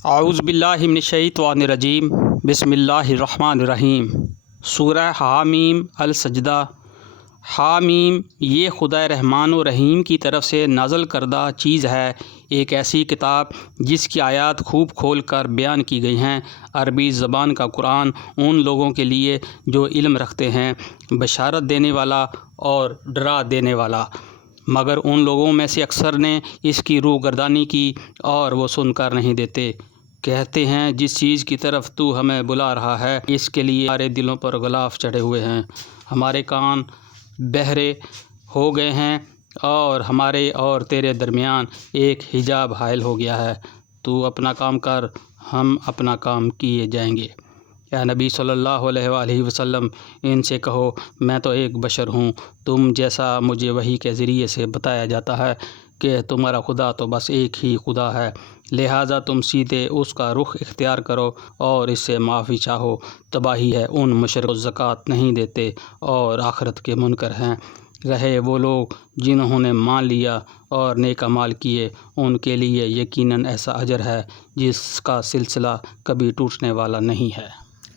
اعوذ باللہ من الشیطان الرجیم بسم اللہ الرحمن الرحیم۔ سورہ حامیم السجدہ۔ حامیم یہ خدا رحمان و رحیم کی طرف سے نازل کردہ چیز ہے، ایک ایسی کتاب جس کی آیات خوب کھول کر بیان کی گئی ہیں۔ عربی زبان کا قرآن ان لوگوں کے لیے جو علم رکھتے ہیں، بشارت دینے والا اور ڈرا دینے والا، مگر ان لوگوں میں سے اکثر نے اس کی روگردانی کی اور وہ سن کر نہیں دیتے۔ کہتے ہیں جس چیز کی طرف تو ہمیں بلا رہا ہے اس کے لیے ہمارے دلوں پر غلاف چڑھے ہوئے ہیں، ہمارے کان بہرے ہو گئے ہیں اور ہمارے اور تیرے درمیان ایک حجاب حائل ہو گیا ہے۔ تو اپنا کام کر، ہم اپنا کام کیے جائیں گے۔ اے نبی صلی اللہ علیہ وآلہ وسلم، ان سے کہو میں تو ایک بشر ہوں، تم جیسا مجھے وحی کے ذریعے سے بتایا جاتا ہے کہ تمہارا خدا تو بس ایک ہی خدا ہے، لہٰذا تم سیدھے اس کا رخ اختیار کرو اور اس سے معافی چاہو۔ تباہی ہے ان مشرکوں جو زکوٰۃ نہیں دیتے اور آخرت کے منکر ہیں۔ رہے وہ لوگ جنہوں نے مان لیا اور نیک اعمال کیے، ان کے لیے یقیناً ایسا اجر ہے جس کا سلسلہ کبھی ٹوٹنے والا نہیں ہے۔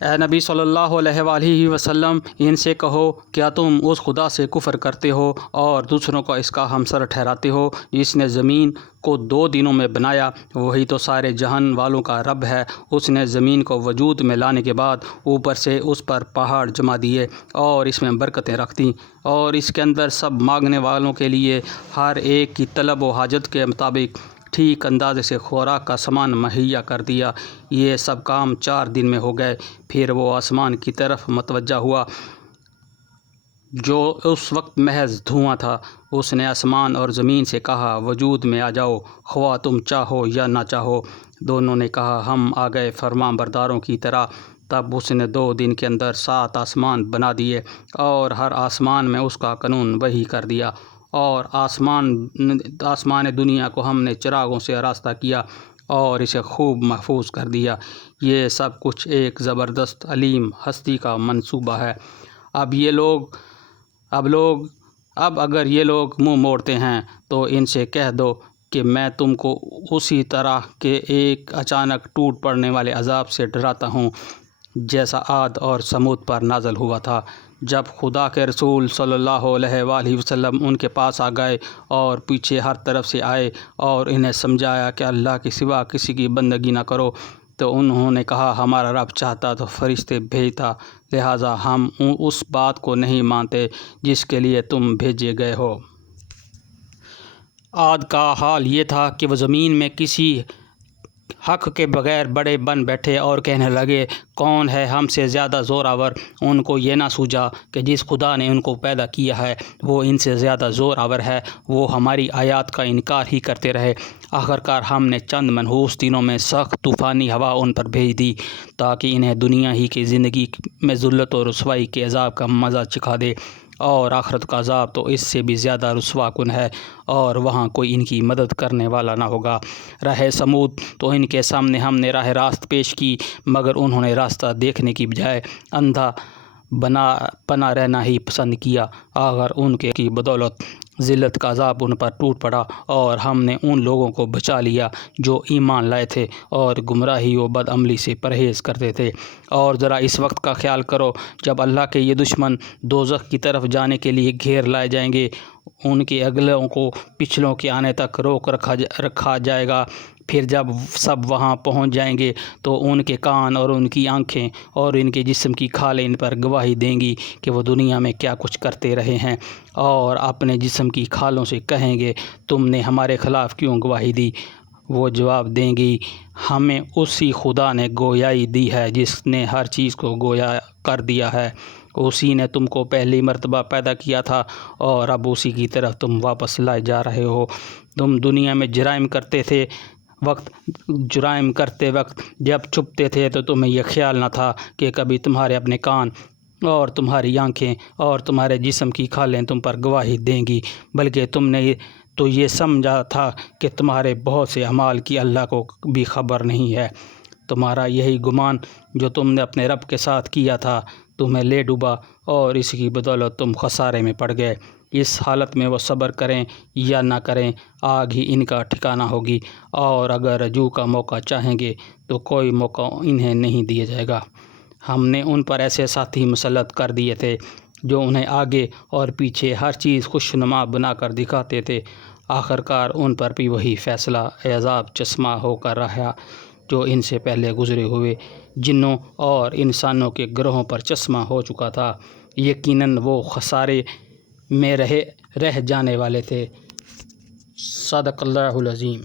اے نبی صلی اللہ علیہ وآلہ وسلم، ان سے کہو کیا تم اس خدا سے کفر کرتے ہو اور دوسروں کو اس کا ہمسر ٹھہراتے ہو جس نے زمین کو 2 دنوں میں بنایا؟ وہی تو سارے جہان والوں کا رب ہے۔ اس نے زمین کو وجود میں لانے کے بعد اوپر سے اس پر پہاڑ جما دیے اور اس میں برکتیں رکھ دیں، اور اس کے اندر سب مانگنے والوں کے لیے ہر ایک کی طلب و حاجت کے مطابق ٹھیک اندازے سے خوراک کا سامان مہیا کر دیا۔ یہ سب کام 4 دن میں ہو گئے۔ پھر وہ آسمان کی طرف متوجہ ہوا جو اس وقت محض دھواں تھا۔ اس نے آسمان اور زمین سے کہا وجود میں آ جاؤ، خواہ تم چاہو یا نہ چاہو۔ دونوں نے کہا ہم آ گئے فرما برداروں کی طرح۔ تب اس نے 2 دن کے اندر 7 آسمان بنا دیے اور ہر آسمان میں اس کا قانون وحی کر دیا، اور آسمان دنیا کو ہم نے چراغوں سے آراستہ کیا اور اسے خوب محفوظ کر دیا۔ یہ سب کچھ ایک زبردست علیم ہستی کا منصوبہ ہے۔ اب اگر یہ لوگ منہ موڑتے ہیں تو ان سے کہہ دو کہ میں تم کو اسی طرح کے ایک اچانک ٹوٹ پڑنے والے عذاب سے ڈراتا ہوں جیسا عاد اور ثمود پر نازل ہوا تھا، جب خدا کے رسول صلی اللہ علیہ وآلہ وسلم ان کے پاس آ گئے اور پیچھے ہر طرف سے آئے اور انہیں سمجھایا کہ اللہ کے سوا کسی کی بندگی نہ کرو، تو انہوں نے کہا ہمارا رب چاہتا تو فرشتے بھیجتا، لہٰذا ہم اس بات کو نہیں مانتے جس کے لیے تم بھیجے گئے ہو۔ عاد کا حال یہ تھا کہ وہ زمین میں کسی حق کے بغیر بڑے بن بیٹھے اور کہنے لگے کون ہے ہم سے زیادہ زور آور؟ ان کو یہ نہ سوجا کہ جس خدا نے ان کو پیدا کیا ہے وہ ان سے زیادہ زور آور ہے۔ وہ ہماری آیات کا انکار ہی کرتے رہے۔ آخرکار ہم نے چند منحوس دنوں میں سخت طوفانی ہوا ان پر بھیج دی تاکہ انہیں دنیا ہی کی زندگی میں ذلت و رسوائی کے عذاب کا مزہ چکھا دے، اور آخرت کا عذاب تو اس سے بھی زیادہ رسوا کن ہے، اور وہاں کوئی ان کی مدد کرنے والا نہ ہوگا۔ رہے ثمود، تو ان کے سامنے ہم نے راہ راست پیش کی، مگر انہوں نے راستہ دیکھنے کی بجائے اندھا پنا رہنا ہی پسند کیا۔ اگر ان کے کی بدولت ذلت کا عذاب ان پر ٹوٹ پڑا، اور ہم نے ان لوگوں کو بچا لیا جو ایمان لائے تھے اور گمراہی و بد عملی سے پرہیز کرتے تھے۔ اور ذرا اس وقت کا خیال کرو جب اللہ کے یہ دشمن دوزخ کی طرف جانے کے لیے گھیر لائے جائیں گے، ان کے اگلوں کو پچھلوں کے آنے تک روک رکھا جائے گا۔ پھر جب سب وہاں پہنچ جائیں گے تو ان کے کان اور ان کی آنکھیں اور ان کے جسم کی کھالیں ان پر گواہی دیں گی کہ وہ دنیا میں کیا کچھ کرتے رہے ہیں، اور اپنے جسم کی کھالوں سے کہیں گے تم نے ہمارے خلاف کیوں گواہی دی؟ وہ جواب دیں گی ہمیں اسی خدا نے گویائی دی ہے جس نے ہر چیز کو گویا کر دیا ہے، اسی نے تم کو پہلی مرتبہ پیدا کیا تھا اور اب اسی کی طرف تم واپس لائے جا رہے ہو۔ تم دنیا میں جرائم کرتے وقت جب چھپتے تھے تو تمہیں یہ خیال نہ تھا کہ کبھی تمہارے اپنے کان اور تمہاری آنکھیں اور تمہارے جسم کی کھالیں تم پر گواہی دیں گی، بلکہ تم نے تو یہ سمجھا تھا کہ تمہارے بہت سے اعمال کی اللہ کو بھی خبر نہیں ہے۔ تمہارا یہی گمان جو تم نے اپنے رب کے ساتھ کیا تھا تمہیں لے ڈوبا، اور اس کی بدولت تم خسارے میں پڑ گئے۔ اس حالت میں وہ صبر کریں یا نہ کریں، آگ ہی ان کا ٹھکانہ ہوگی، اور اگر رجوع کا موقع چاہیں گے تو کوئی موقع انہیں نہیں دیا جائے گا۔ ہم نے ان پر ایسے ساتھی مسلط کر دیے تھے جو انہیں آگے اور پیچھے ہر چیز خوشنما بنا کر دکھاتے تھے۔ آخرکار ان پر بھی وہی فیصلہ عذاب چشمہ ہو کر رہا جو ان سے پہلے گزرے ہوئے جنوں اور انسانوں کے گروہوں پر چشمہ ہو چکا تھا۔ یقیناً وہ خسارے میں رہ جانے والے تھے۔ صدق اللہ العظیم۔